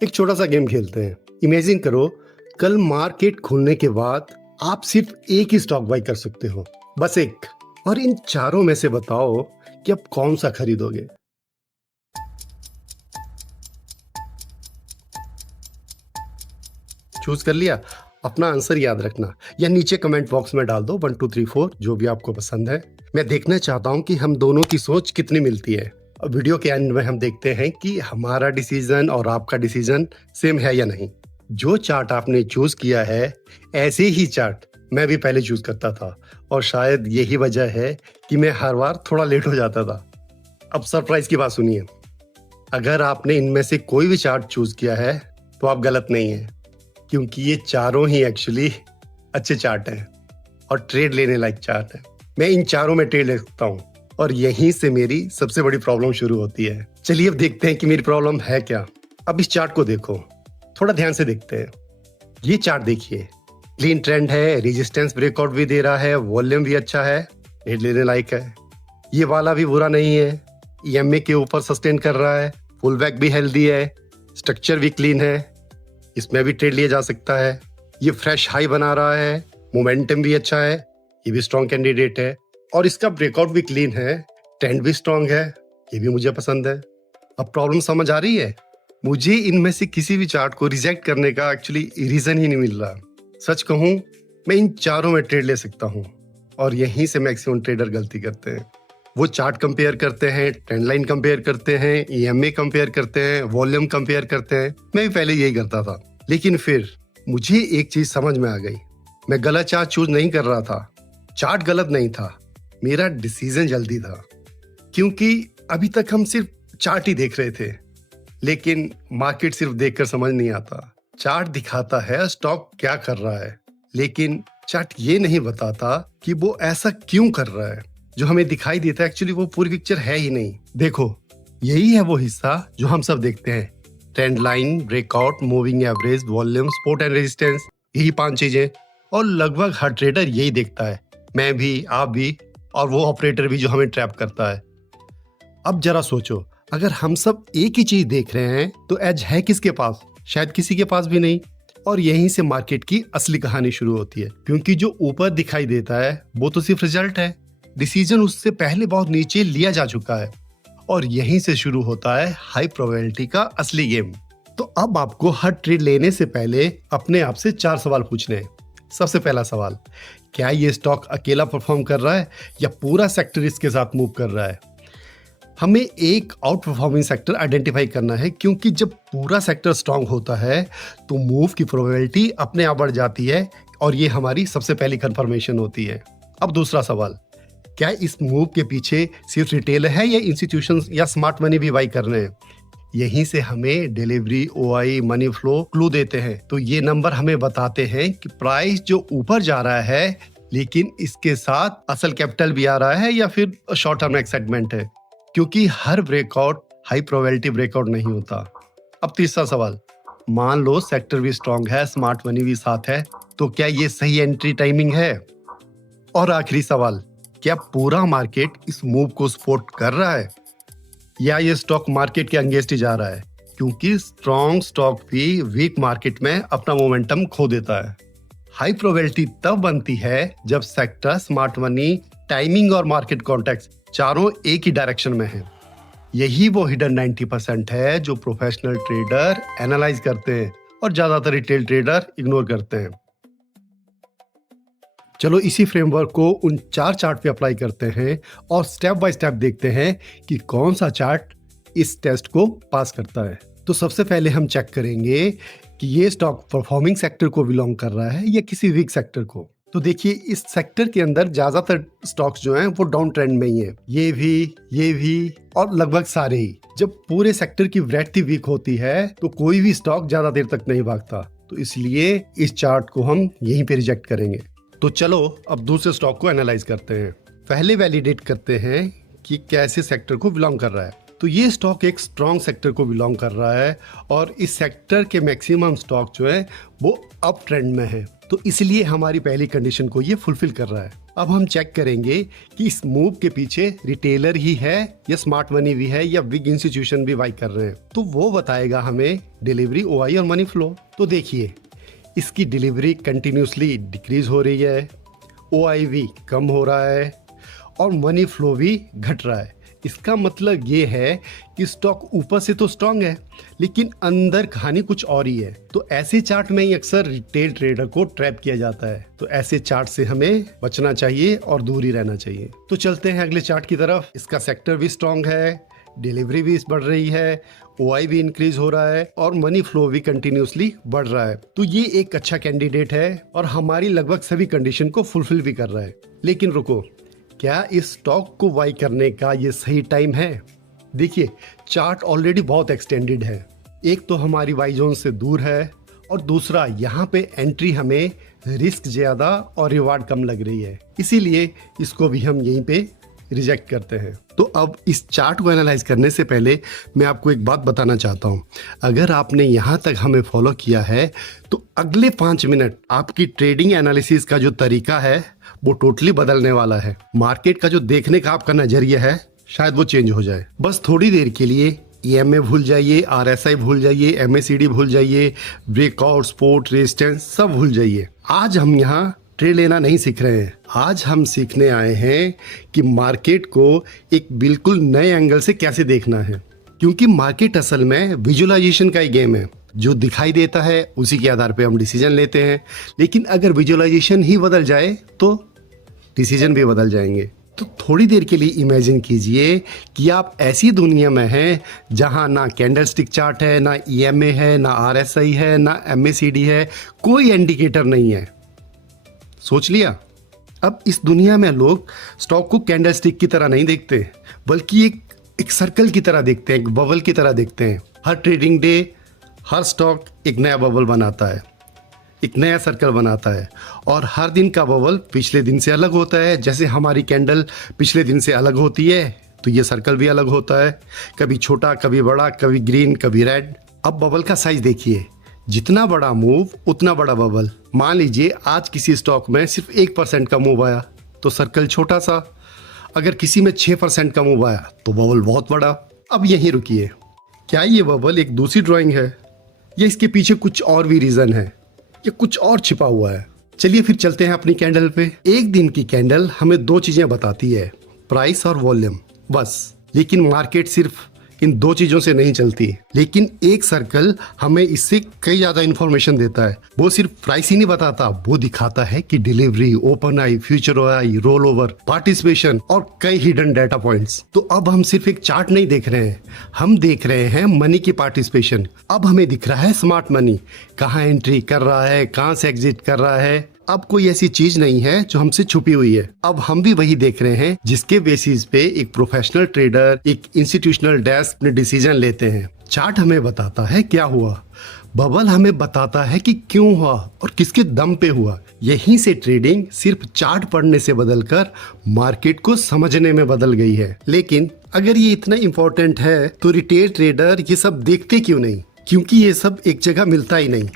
एक छोटा सा गेम खेलते हैं। इमेजिन करो कल मार्केट खुलने के बाद आप सिर्फ एक ही स्टॉक बाय कर सकते हो, बस एक। और इन चारों में से बताओ कि आप कौन सा खरीदोगे। चूज कर लिया? अपना आंसर याद रखना या नीचे कमेंट बॉक्स में डाल दो 1 2 3 4 जो भी आपको पसंद है। मैं देखना चाहता हूँ कि हम दोनों की सोच कितनी मिलती है। अब वीडियो के एंड में हम देखते हैं कि हमारा डिसीजन और आपका डिसीजन सेम है या नहीं। जो चार्ट आपने चूज किया है, ऐसे ही चार्ट मैं भी पहले चूज करता था और शायद यही वजह है कि मैं हर बार थोड़ा लेट हो जाता था। अब सरप्राइज की बात सुनिए, अगर आपने इनमें से कोई भी चार्ट चूज किया है तो आप गलत नहीं है, क्योंकि ये चारों ही एक्चुअली अच्छे चार्ट हैं और ट्रेड लेने लायक चार्ट है। मैं इन चारों में ट्रेड ले सकता हूँ और यहीं से मेरी सबसे बड़ी प्रॉब्लम शुरू होती है। चलिए अब देखते हैं कि मेरी प्रॉब्लम है क्या। अब इस चार्ट को देखो, थोड़ा ध्यान से देखते हैं। ये चार्ट देखिए, क्लीन ट्रेंड है, रेजिस्टेंस ब्रेकआउट भी दे रहा है, वॉल्यूम भी अच्छा है, ट्रेड लेने लायक है। ये वाला भी बुरा नहीं है, ईएमए के ऊपर सस्टेन कर रहा है, पुल बैक भी हेल्दी है, स्ट्रक्चर भी क्लीन है, इसमें भी ट्रेड लिया जा सकता है। ये फ्रेश हाई बना रहा है, मोमेंटम भी अच्छा है, ये भी स्ट्रॉन्ग कैंडिडेट है और इसका ब्रेकआउट भी क्लीन है, ट्रेंड भी स्ट्रॉन्ग है, ये भी मुझे पसंद है। अब प्रॉब्लम समझ आ रही है? मुझे इनमें से किसी भी चार्ट को रिजेक्ट करने का एक्चुअली रीजन ही नहीं मिल रहा। सच कहूं, मैं इन चारों में ट्रेड ले सकता हूं और यहीं से मैक्सिमम ट्रेडर गलती करते हैं। वो चार्ट कंपेयर करते हैं, ट्रेंड लाइन कंपेयर करते हैं, ईएमए कंपेयर करते हैं, वॉल्यूम कंपेयर करते हैं। मैं भी पहले यही करता था, लेकिन फिर मुझे एक चीज समझ में आ गई। मैं गलत चार्ट चूज नहीं कर रहा था, चार्ट गलत नहीं था, मेरा डिसीजन जल्दी था। क्योंकि अभी तक हम सिर्फ चार्ट ही देख रहे थे, लेकिन मार्केट सिर्फ देखकर समझ नहीं आता। चार्ट दिखाता है स्टॉक क्या कर रहा है, लेकिन चार्ट ये नहीं बताता कि वो ऐसा क्यों कर रहा है। जो हमें दिखाई देता है एक्चुअली वो पूरी पिक्चर है ही नहीं। देखो, यही है वो हिस्सा जो हम सब देखते हैं, trend line, breakout, moving average, volume, support and resistance, यही 5 चीजें। और लगभग हर ट्रेडर यही देखता है, मैं भी, आप भी, और वो ऑपरेटर भी जो हमें ट्रैप करता है। अब जरा सोचो, अगर हम सब एक ही चीज देख रहे हैं तो एज है किसके पास? शायद किसी के पास भी नहीं। और यहीं से मार्केट की असली कहानी शुरू होती है, क्योंकि जो ऊपर दिखाई देता है वो तो सिर्फ रिजल्ट है, डिसीजन उससे पहले बहुत नीचे लिया जा चुका है। और यहीं से शुरू होता है हाई प्रोबेबिलिटी का असली गेम। तो अब आपको हर ट्रेड लेने से पहले अपने आप से 4 सवाल पूछने हैं। सबसे पहला सवाल, क्या ये स्टॉक अकेला परफॉर्म कर रहा है या पूरा सेक्टर इसके साथ मूव कर रहा है? हमें एक आउट परफॉर्मिंग सेक्टर आइडेंटिफाई करना है, क्योंकि जब पूरा सेक्टर स्ट्रांग होता है तो मूव की प्रोबेबिलिटी अपने आप बढ़ जाती है और ये हमारी सबसे पहली कंफर्मेशन होती है। अब दूसरा सवाल, क्या इस मूव के पीछे सिर्फ रिटेल है या इंस्टीट्यूशंस या स्मार्ट मनी भी बाई कर रहे हैं? यहीं से हमें delivery, OI, money flow clue देते हैं। तो ये नंबर हमें बताते हैं कि प्राइस जो ऊपर जा रहा है, लेकिन इसके साथ असल कैपिटल भी आ रहा है या फिर शॉर्ट टर्म एक्साइटमेंट है, क्योंकि हर ब्रेकआउट हाई प्रोबेबिलिटी ब्रेकआउट नहीं होता। अब तीसरा सवाल, मान लो सेक्टर भी स्ट्रांग है, स्मार्ट मनी भी साथ है, तो क्या ये सही एंट्री टाइमिंग है? और आखिरी सवाल, क्या पूरा मार्केट इस मूव को सपोर्ट कर रहा है या ये स्टॉक मार्केट के अगेंस्ट ही जा रहा है? क्योंकि स्ट्रॉन्ग स्टॉक भी वीक मार्केट में अपना मोमेंटम खो देता है। हाई प्रोबेबिलिटी तब बनती है जब सेक्टर, स्मार्ट मनी, टाइमिंग और मार्केट कॉन्टेक्स्ट चारों एक ही डायरेक्शन में हैं। यही वो हिडन 90% है जो प्रोफेशनल ट्रेडर एनालाइज करते हैं और ज्यादातर रिटेल ट्रेडर इग्नोर करते हैं। चलो इसी फ्रेमवर्क को उन 4 चार्ट पे अप्लाई करते हैं और स्टेप बाय स्टेप देखते हैं कि कौन सा चार्ट इस टेस्ट को पास करता है। तो सबसे पहले हम चेक करेंगे कि ये स्टॉक परफॉर्मिंग सेक्टर को बिलोंग कर रहा है या किसी वीक सेक्टर को। तो देखिए, इस सेक्टर के अंदर ज्यादातर स्टॉक्स जो हैं वो डाउन ट्रेंड में ही है, ये भी और लगभग सारे ही। जब पूरे सेक्टर की वैल्यूएबिलिटी वीक होती है तो कोई भी स्टॉक ज्यादा देर तक नहीं भागता, तो इसलिए इस चार्ट को हम यहीं पे रिजेक्ट करेंगे। तो चलो अब दूसरे स्टॉक को एनालाइज करते हैं। पहले वैलिडेट करते हैं कि कैसे सेक्टर को बिलोंग कर रहा है। तो ये स्टॉक एक स्ट्रॉन्ग सेक्टर को बिलोंग कर रहा है और इस सेक्टर के मैक्सिमम स्टॉक जो है वो अप ट्रेंड में है, तो इसलिए हमारी पहली कंडीशन को ये फुलफिल कर रहा है। अब हम चेक करेंगे कि इस मूव के पीछे रिटेलर ही है या स्मार्ट मनी भी है या बिग इंस्टीट्यूशन भी बाई कर रहे हैं। तो वो बताएगा हमें डिलीवरी, ओआई और मनी फ्लो। तो देखिए, इसकी डिलीवरी कंटिन्यूसली डिक्रीज हो रही है, ओआई भी कम हो रहा है और मनी फ्लो भी घट रहा है। इसका मतलब ये है कि स्टॉक ऊपर से तो स्ट्रांग है लेकिन अंदर कहानी कुछ और ही है। तो ऐसे चार्ट में ही अक्सर रिटेल ट्रेडर को ट्रैप किया जाता है। तो ऐसे चार्ट से हमें बचना चाहिए और दूर ही रहना चाहिए। तो चलते हैं अगले चार्ट की तरफ। इसका सेक्टर भी स्ट्रांग है, डिलीवरी भी बढ़ रही है, ओआई भी इंक्रीज हो रहा है और मनी फ्लो भी कंटिन्यूसली बढ़ रहा है। तो ये एक अच्छा कैंडिडेट है और हमारी लगभग सभी कंडीशन को फुलफिल भी कर रहा है। लेकिन रुको, क्या इस स्टॉक को बाई करने का ये सही टाइम है? देखिए, चार्ट ऑलरेडी बहुत एक्सटेंडेड है। एक तो हमारी बाई जोन से दूर है और दूसरा यहाँ पे एंट्री हमें रिस्क ज्यादा और रिवार्ड कम लग रही है, इसीलिए इसको भी हम यहीं पे रिजेक्ट करते हैं। तो अब इस चार्ट को एनालाइज करने से पहले मैं आपको एक बात बताना चाहता हूँ। अगर आपने यहाँ तक हमें फॉलो किया है तो अगले 5 मिनट आपकी ट्रेडिंग एनालिसिस का जो तरीका है वो टोटली बदलने वाला है। मार्केट का जो देखने का आपका नजरिया है शायद वो चेंज हो जाए। बस थोड़ी देर के लिए ईएमए भूल जाइए, आरएसआई भूल जाइए, एमएसीडी भूल जाइए, ब्रेकआउट, सपोर्ट, रेजिस्टेंस सब भूल जाइए। आज हम यहाँ ट्रेड लेना नहीं सीख रहे हैं। आज हम सीखने आए हैं कि मार्केट को एक बिल्कुल नए एंगल से कैसे देखना है, क्योंकि मार्केट असल में विजुअलाइजेशन का ही गेम है। जो दिखाई देता है उसी के आधार पे हम डिसीजन लेते हैं, लेकिन अगर विजुअलाइजेशन ही बदल जाए तो डिसीजन भी बदल जाएंगे। तो थोड़ी देर के लिए इमेजिन कीजिए कि आप ऐसी दुनिया में हैं जहां ना कैंडलस्टिक चार्ट है, ना ईएमए है, ना आरएसआई है, ना एमएसीडी है, कोई इंडिकेटर नहीं है। सोच लिया? अब इस दुनिया में लोग स्टॉक को कैंडलस्टिक की तरह नहीं देखते, बल्कि एक सर्कल की तरह देखते हैं, एक बबल की तरह देखते हैं। हर ट्रेडिंग डे हर स्टॉक एक नया बबल बनाता है, एक नया सर्कल बनाता है और हर दिन का बबल पिछले दिन से अलग होता है। जैसे हमारी कैंडल पिछले दिन से अलग होती है तो ये सर्कल भी अलग होता है, कभी छोटा, कभी बड़ा, कभी ग्रीन, कभी रेड। अब बबल का साइज देखिए, जितना बड़ा मूव उतना बड़ा बबल। मान लीजिए आज किसी स्टॉक में सिर्फ 1% का मूव आया तो सर्कल छोटा सा, अगर किसी में 6% का मूव आया तो बबल बहुत बड़ा। अब यहीं रुकिए, क्या ये बबल एक दूसरी ड्राइंग है या इसके पीछे कुछ और भी रीजन है या कुछ और छिपा हुआ है? चलिए फिर चलते हैं अपनी कैंडल पे। एक दिन की कैंडल हमें 2 चीजें बताती है, प्राइस और वॉल्यूम, बस। लेकिन मार्केट सिर्फ इन 2 चीजों से नहीं चलती। लेकिन एक सर्कल हमें इससे कई ज्यादा इंफॉर्मेशन देता है। वो सिर्फ प्राइस ही नहीं बताता, वो दिखाता है कि delivery, open I, future I, roll over, participation और कई हिडन डाटा पॉइंट्स। तो अब हम सिर्फ एक चार्ट नहीं देख रहे हैं, हम देख रहे हैं मनी की पार्टिसिपेशन। अब हमें दिख रहा है स्मार्ट मनी कहाँ एंट्री कर रहा है, कहाँ से एग्जिट कर रहा है। अब कोई ऐसी चीज नहीं है जो हमसे छुपी हुई है। अब हम भी वही देख रहे हैं जिसके बेसिस पे एक प्रोफेशनल ट्रेडर, एक इंस्टीट्यूशनल डेस्क अपने डिसीजन लेते हैं। चार्ट हमें बताता है क्या हुआ, बबल हमें बताता है कि क्यों हुआ और किसके दम पे हुआ। यहीं से ट्रेडिंग सिर्फ चार्ट पढ़ने से बदलकर मार्केट को समझने में बदल गई है। लेकिन अगर ये इतना इंपॉर्टेंट है तो रिटेल ट्रेडर ये सब देखते क्यों नहीं? क्योंकि ये सब एक जगह मिलता ही नहीं।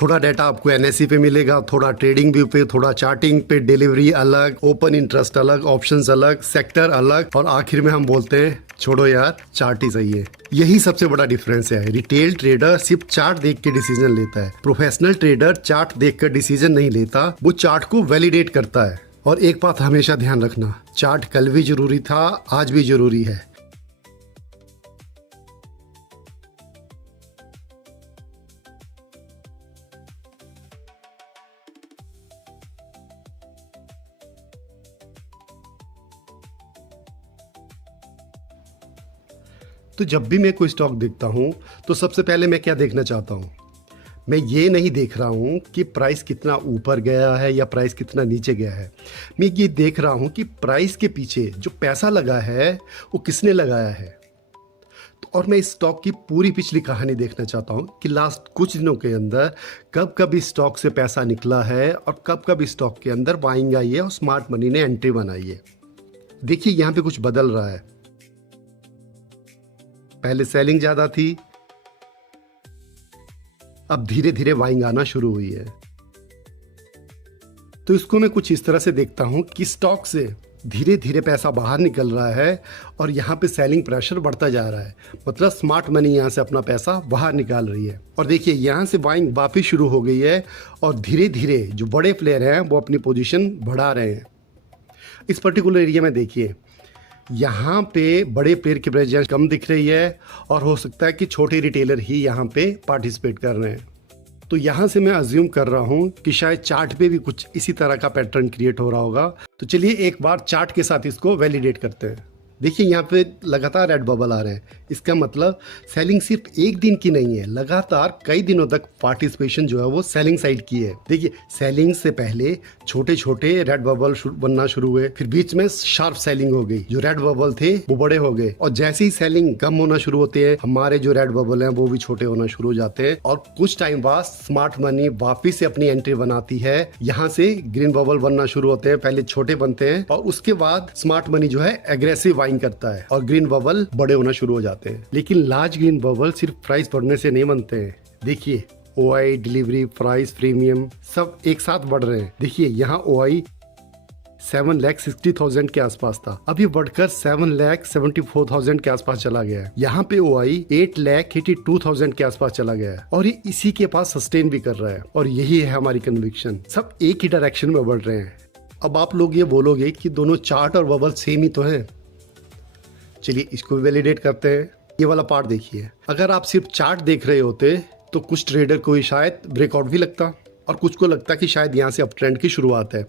थोड़ा डाटा आपको एनएससी पे मिलेगा, थोड़ा ट्रेडिंग व्यू पे, थोड़ा चार्टिंग पे, डिलीवरी अलग, ओपन इंटरेस्ट अलग, ऑप्शंस अलग, सेक्टर अलग और आखिर में हम बोलते हैं छोड़ो यार चार्ट ही सही है। यही सबसे बड़ा डिफरेंस है। रिटेल ट्रेडर सिर्फ चार्ट देख के डिसीजन लेता है, प्रोफेशनल ट्रेडर चार्ट देखकर डिसीजन नहीं लेता, वो चार्ट को वैलिडेट करता है। और एक बात हमेशा ध्यान रखना, चार्ट कल भी जरूरी था, आज भी जरूरी है। तो जब भी मैं कोई स्टॉक देखता हूँ तो सबसे पहले मैं क्या देखना चाहता हूँ? मैं ये नहीं देख रहा हूँ कि प्राइस कितना ऊपर गया है या प्राइस कितना नीचे गया है। मैं ये देख रहा हूँ कि प्राइस के पीछे जो पैसा लगा है वो किसने लगाया है। और मैं इस स्टॉक की पूरी पिछली कहानी देखना चाहता हूँ कि लास्ट कुछ दिनों के अंदर कब कब इस स्टॉक से पैसा निकला है और कब कब इस स्टॉक के अंदर बाइंग आई है और स्मार्ट मनी ने एंट्री बनाई है। देखिए यहाँ पे कुछ बदल रहा है। पहले सेलिंग ज्यादा थी, अब धीरे धीरे बाइंग आना शुरू हुई है। तो इसको मैं कुछ इस तरह से देखता हूँ कि स्टॉक से धीरे धीरे पैसा बाहर निकल रहा है और यहाँ पे सेलिंग प्रेशर बढ़ता जा रहा है, मतलब स्मार्ट मनी यहाँ से अपना पैसा बाहर निकाल रही है। और देखिए यहाँ से बाइंग वापस शुरू हो गई है और धीरे धीरे जो बड़े प्लेयर हैं वो अपनी पोजीशन बढ़ा रहे हैं। इस पर्टिकुलर एरिया में देखिए यहाँ पे बड़े प्लेयर की प्रेजेंस कम दिख रही है और हो सकता है कि छोटे रिटेलर ही यहाँ पे पार्टिसिपेट कर रहे हैं। तो यहाँ से मैं अज्यूम कर रहा हूँ कि शायद चार्ट पे भी कुछ इसी तरह का पैटर्न क्रिएट हो रहा होगा। तो चलिए एक बार चार्ट के साथ इसको वैलिडेट करते हैं। देखिए यहाँ पे लगातार रेड बबल आ रहे हैं, इसका मतलब सेलिंग सिर्फ एक दिन की नहीं है, लगातार कई दिनों तक पार्टिसिपेशन जो है वो सेलिंग साइड की है। देखिए सेलिंग से पहले छोटे छोटे रेड बबल बनना शुरू हुए, फिर बीच में शार्प सेलिंग हो गई, जो रेड बबल थे वो बड़े हो गए और जैसे ही सेलिंग कम होना शुरू होते हैं हमारे जो रेड बबल हैं वो भी छोटे होना शुरू हो जाते हैं और कुछ टाइम बाद स्मार्ट मनी वापिस से अपनी एंट्री बनाती है। यहाँ से ग्रीन बबल बनना शुरू होते हैं, पहले छोटे बनते हैं और उसके बाद स्मार्ट मनी जो है एग्रेसिव करता है और ग्रीन बबल बड़े होना शुरू हो जाते हैं। लेकिन लार्ज ग्रीन बबल सिर्फ प्राइस बढ़ने से नहीं बनते हैं। देखिए ओआई, डिलीवरी, प्राइस, प्रीमियम सब एक साथ बढ़ रहे हैं। देखिए यहाँ ओआई 7,60,000 के आसपास था, अभी बढ़कर 7,74,000 के आसपास चला गया है। यहाँ पे ओआई 8,82,000 के आसपास चला गया है और ये इसी के पास सस्टेन भी कर रहा है और यही है हमारी कन्विक्शन। सब एक ही डायरेक्शन में बढ़ रहे हैं। अब आप लोग ये बोलोगे कि दोनों चार्ट और बबल सेम ही तो हैं। चलिए इसको भी वैलिडेट करते हैं। ये वाला पार्ट देखिए, अगर आप सिर्फ चार्ट देख रहे होते तो कुछ ट्रेडर को शायद ब्रेकआउट भी लगता और कुछ को लगता कि शायद यहाँ से अप ट्रेंड की शुरुआत है।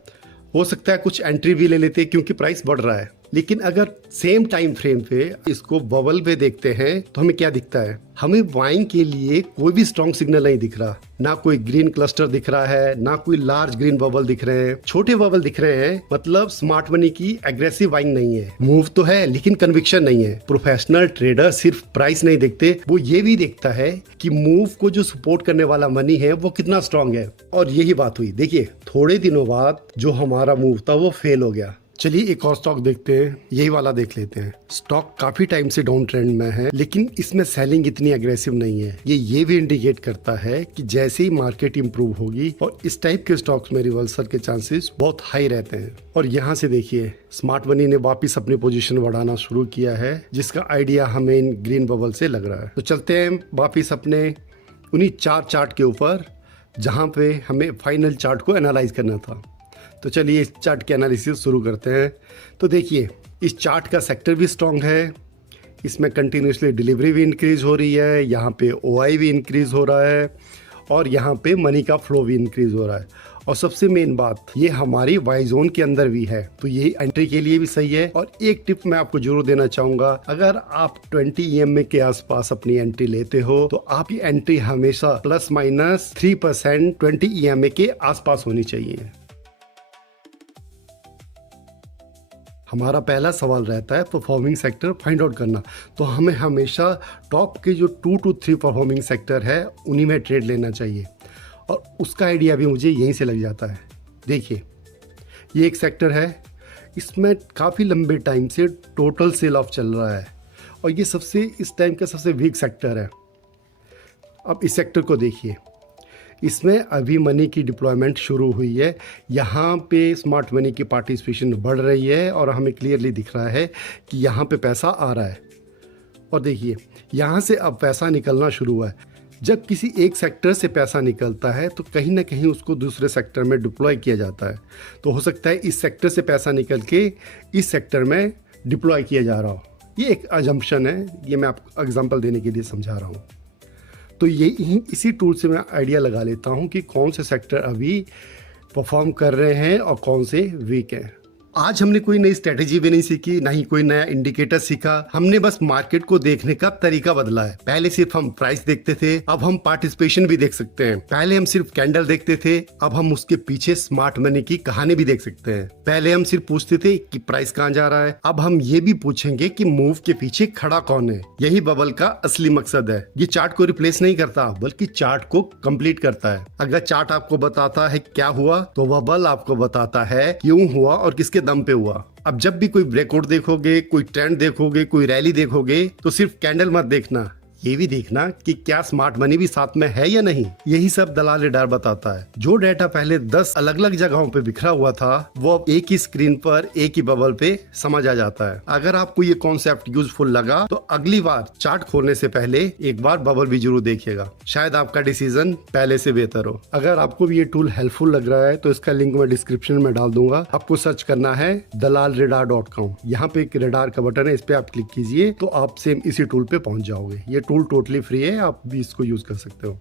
हो सकता है कुछ एंट्री भी ले लेते क्योंकि प्राइस बढ़ रहा है। लेकिन अगर सेम टाइम फ्रेम पे इसको बबल पे देखते हैं तो हमें क्या दिखता है? हमें बाइंग के लिए कोई भी स्ट्रॉन्ग सिग्नल नहीं दिख रहा, ना कोई ग्रीन क्लस्टर दिख रहा है, ना कोई लार्ज ग्रीन बबल दिख रहे हैं, छोटे बबल दिख रहे हैं। मतलब स्मार्ट मनी की एग्रेसिव बाइंग नहीं है। मूव तो है लेकिन कन्विक्शन नहीं है। प्रोफेशनल ट्रेडर सिर्फ प्राइस नहीं देखते, वो ये भी देखता है कि मूव को जो सपोर्ट करने वाला मनी है वो कितना स्ट्रांग है। और यही बात हुई। देखिए थोड़े दिनों बाद जो हमारा मूव था वो फेल हो गया। चलिए एक और स्टॉक देखते हैं, यही वाला देख लेते हैं। स्टॉक काफी टाइम से डाउन ट्रेंड में है लेकिन इसमें सेलिंग इतनी एग्रेसिव नहीं है। ये भी इंडिकेट करता है कि जैसे ही मार्केट इंप्रूव होगी और इस टाइप के स्टॉक्स में रिवर्सल के चांसेस बहुत हाई रहते हैं। और यहाँ से देखिए स्मार्ट मनी ने वापिस अपनी पोजीशन बढ़ाना शुरू किया है, जिसका आइडिया हमें इन ग्रीन बबल से लग रहा है। तो चलते हैं वापिस अपने उन्हीं चार चार्ट के ऊपर जहाँ पे हमें फाइनल चार्ट को एनालाइज करना था। तो चलिए इस चार्ट के एनालिसिस शुरू करते हैं। तो देखिए इस चार्ट का सेक्टर भी स्ट्रॉन्ग है, इसमें कंटिन्यूसली डिलीवरी भी इंक्रीज हो रही है, यहाँ पे ओआई भी इंक्रीज हो रहा है और यहाँ पे मनी का फ्लो भी इंक्रीज हो रहा है। और सबसे मेन बात ये हमारी वाई जोन के अंदर भी है, तो ये एंट्री के लिए भी सही है। और एक टिप मैं आपको जरूर देना चाहूँगा, अगर आप 20 EMA के आसपास अपनी एंट्री लेते हो तो आपकी एंट्री हमेशा ±3% 20 EMA के आसपास होनी चाहिए। हमारा पहला सवाल रहता है परफॉर्मिंग सेक्टर फाइंड आउट करना। तो हमें हमेशा टॉप के जो 2 to 3 परफॉर्मिंग सेक्टर है उन्हीं में ट्रेड लेना चाहिए और उसका आइडिया भी मुझे यहीं से लग जाता है। देखिए ये एक सेक्टर है, इसमें काफ़ी लंबे टाइम से टोटल सेल ऑफ चल रहा है और ये इस टाइम का सबसे वीक सेक्टर है। अब इस सेक्टर को देखिए, इसमें अभी मनी की डिप्लॉयमेंट शुरू हुई है, यहाँ पे स्मार्ट मनी की पार्टिसिपेशन बढ़ रही है और हमें क्लियरली दिख रहा है कि यहाँ पे पैसा आ रहा है। और देखिए यहाँ से अब पैसा निकलना शुरू हुआ है। जब किसी एक सेक्टर से पैसा निकलता है तो कहीं ना कहीं उसको दूसरे सेक्टर में डिप्लॉय किया जाता है। तो हो सकता है इस सेक्टर से पैसा निकल के इस सेक्टर में डिप्लॉय किया जा रहा हो। ये एक अजम्पशन है, ये मैं आपको एग्जांपल देने के लिए समझा रहा हूँ। तो इसी टूल से मैं आइडिया लगा लेता हूँ कि कौन से सेक्टर अभी परफॉर्म कर रहे हैं और कौन से वीक हैं। आज हमने कोई नई स्ट्रेटेजी भी नहीं सीखी, ना ही कोई नया इंडिकेटर सीखा। हमने बस मार्केट को देखने का तरीका बदला है। पहले सिर्फ हम प्राइस देखते थे, अब हम पार्टिसिपेशन भी देख सकते हैं। पहले हम सिर्फ कैंडल देखते थे, अब हम उसके पीछे स्मार्ट मनी की कहानी भी देख सकते हैं। पहले हम सिर्फ पूछते थे कि प्राइस कहाँ जा रहा है, अब हम ये भी पूछेंगे कि मूव के पीछे खड़ा कौन है। यही बबल का असली मकसद है। ये चार्ट को रिप्लेस नहीं करता बल्कि चार्ट को कंप्लीट करता है। अगर चार्ट आपको बताता है क्या हुआ तो बबल आपको बताता है क्यों हुआ और किसके दम पे हुआ। अब जब भी कोई ब्रेकआउट देखोगे, कोई ट्रेंड देखोगे, कोई रैली देखोगे तो सिर्फ कैंडल मत देखना, ये भी देखना कि क्या स्मार्ट मनी भी साथ में है या नहीं। यही सब दलाल रेडार बताता है। जो डेटा पहले 10 अलग अलग जगहों पे बिखरा हुआ था वो अब एक ही स्क्रीन पर एक ही बबल पे समझ आ जाता है। अगर आपको ये कॉन्सेप्ट यूजफुल लगा तो अगली बार चार्ट खोलने से पहले एक बार बबल भी जरूर देखिएगा, शायद आपका डिसीजन पहले से बेहतर हो। अगर आपको भी ये टूल हेल्पफुल लग रहा है तो इसका लिंक मैं डिस्क्रिप्शन में डाल दूंगा। आपको सर्च करना है dalalradar.com। यहाँ पे एक रेडार का बटन है, इस पे आप क्लिक कीजिए तो आप सेम इसी टूल पे पहुंच जाओगे। ये टूल टोटली फ्री है, आप भी इसको यूज कर सकते हो।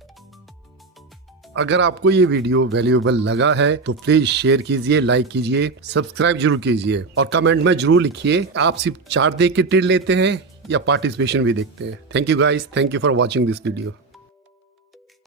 अगर आपको ये वीडियो वैल्यूएबल लगा है तो प्लीज शेयर कीजिए, लाइक कीजिए, सब्सक्राइब जरूर कीजिए और कमेंट में जरूर लिखिए आप सिर्फ चार्ट देख के ट्रेड लेते हैं या पार्टिसिपेशन भी देखते हैं। Thank you guys, thank you for watching this video.